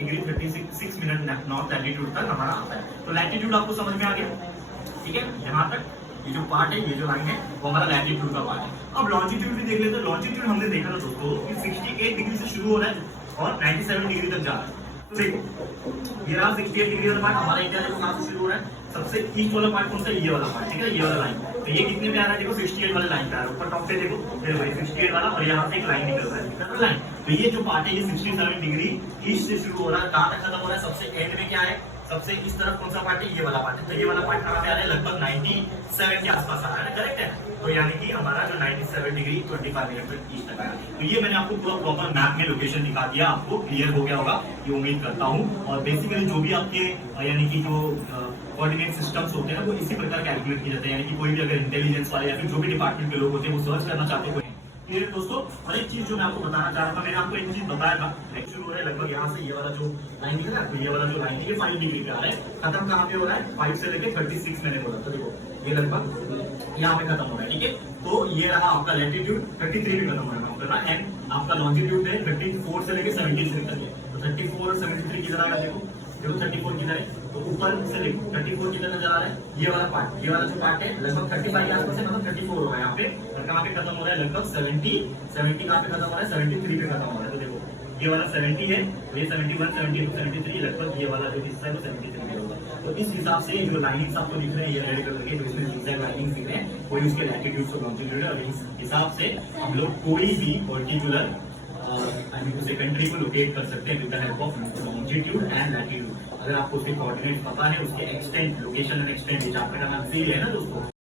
Degree 36 minute north latitude तक हमारा आता है। तो लैटिट्यूड आपको समझ में आ गया, ठीक है। यहाँ तक ये जो पार्ट है, ये जो लाइन है वो हमारा लैटिट्यूड का पार्ट है। अब लॉन्जिट्यूड भी देख लेते हैं। लॉन्जिट्यूड हमने देखा था दोस्तों कि 68 डिग्री से शुरू हो रहा है और 97 डिग्री तक जा रहा है। तो देखो ये रहा 68 डिग्री वाला पार्ट हमारा इंडिया देखो कहाँ से शुरू हो रहा है, सबसे ईस्ट वाला पार्ट कौन सा, ये वाला पार्ट, ठीक है, ये वाला लाइन। तो ये कितने पे आ रहा है देखो 68 वाले लाइन पे आ रहा है, ऊपर टॉप पे देखो 68 वाला, और यहाँ से एक लाइन निकल रहा है लाइन। तो ये जो पार्ट है ये 67 डिग्री ईस्ट से शुरू हो रहा है, कहाँ तक खत्म हो रहा है, सबसे एंड में क्या है, सबसे इस तरफ कौन सा पार्ट है, ये वाला पार्ट है। तो ये वाला पार्ट कहाँ पे आ रहा है, लगभग 97 के आसपास आ रहा है, करेक्ट है। तो यानी कि हमारा जो 97 डिग्री 25 मिनट ईस्ट तक आया। तो ये मैंने आपको पूरा प्रॉपर मैप में लोकेशन दिखा दिया, आपको क्लियर हो गया होगा ये उम्मीद करता हूँ। और बेसिकली जो भी आपके यानी कि जो कोऑर्डिनेट सिस्टम्स होते हैं वो इसी प्रकार कैलकुलेट किए जाते हैं। यानी कि कोई भी अगर इंटेलिजेंस वाले या फिर जो भी डिपार्टमेंट के लोग होते हैं वो सर्च करना चाहते हैं ये दोस्तों। और एक चीज जो मैं आपको बताना चाह रहा था, मैंने आपको एक चीज बताया था, शुरू हो रहा है लगभग यहाँ से, ये वाला जो लाइन है ना, ये वाला जो लाइन है ये 5 डिग्री पे आ रहा है, खत्म कहाँ पे हो रहा है, 5 से लेके 36 मिनट हो रहा है। तो देखो ये लगभग यहाँ पे खत्म हो रहा है, ठीक है। तो ये रहा आपका लैटिट्यूड 33 पे खत्म हो रहा है, एंड आपका लॉन्जिट्यूड है 34 से लेके 73 तक है। तो 34 और 73 किधर आएगा देखो, 34 किधर है, तो ऊपर से देखो 34 किधर नजर आ रहा है, ये वाला पार्ट, ये वाला जो पार्ट है लगभग 35 के आसपास है, मतलब 34 हो रहा है यहाँ पे, और कहाँ पे खत्म हो रहा है, लगभग 70 कहाँ पे खत्म हो रहा है, 73 पे खत्म हो रहा है। तो देखो ये वाला 70 है, ये 71, 72, 73, लगभग ये वाला जो हिस्सा है वो 73 पे होगा। तो इस हिसाब से जो लाइनिंग आपको दिख रहे हैं ये रेड कलर के, जो इसमें जिगजैग लाइनिंग दिख रहे हैं कोई उसके लैटिट्यूड और लॉन्जिट्यूड है, और इस हिसाब से हम लोग कोई भी पर्टिकुलर कंट्री को लोकेट कर सकते हैं with the help of longitude and latitude. अगर आपको उसके कोऑर्डिनेट पता है, उसके एक्सटेंट, लोकेशन एंड एक्सटेंट, ये चैप्टर का नाम है ना दोस्तों।